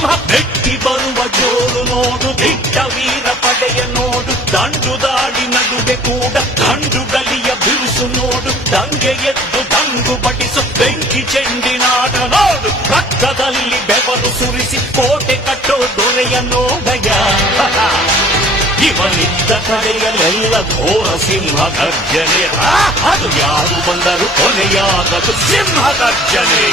ಸಿಂಹ ಬೆಟ್ಟಿ ಬರುವ ಜೋರು ನೋಡು, ದಿಟ್ಟ ವೀರ ಪಡೆಯ ನೋಡು, ದಂಡು ದಾಳಿ ನಡುವೆ ಕೂಡ ದಂಡು ಗಲಿಯ ಬಿರುಸು ನೋಡು, ದಂಗೆ ಎದ್ದು ದಂಗು ಬಡಿಸು ಬೆಂಕಿ ಚೆಂಡಿನಾಟ ನೋಡು, ರಕ್ತದಲ್ಲಿ ಬೆವರು ಸುರಿಸಿ ಕೋಟೆ ಕಟ್ಟೋ ದೊರೆಯ ನೋಡಯ. ಇವನಿದ್ದ ಕಡೆಯಲ್ಲೆಲ್ಲ ಘೋರ ಸಿಂಹ ಗರ್ಜನೆ, ಅದು ಯಾರು ಬಂದರು ಕೊನೆಯಾಗದು ಸಿಂಹ ಗರ್ಜನೆ.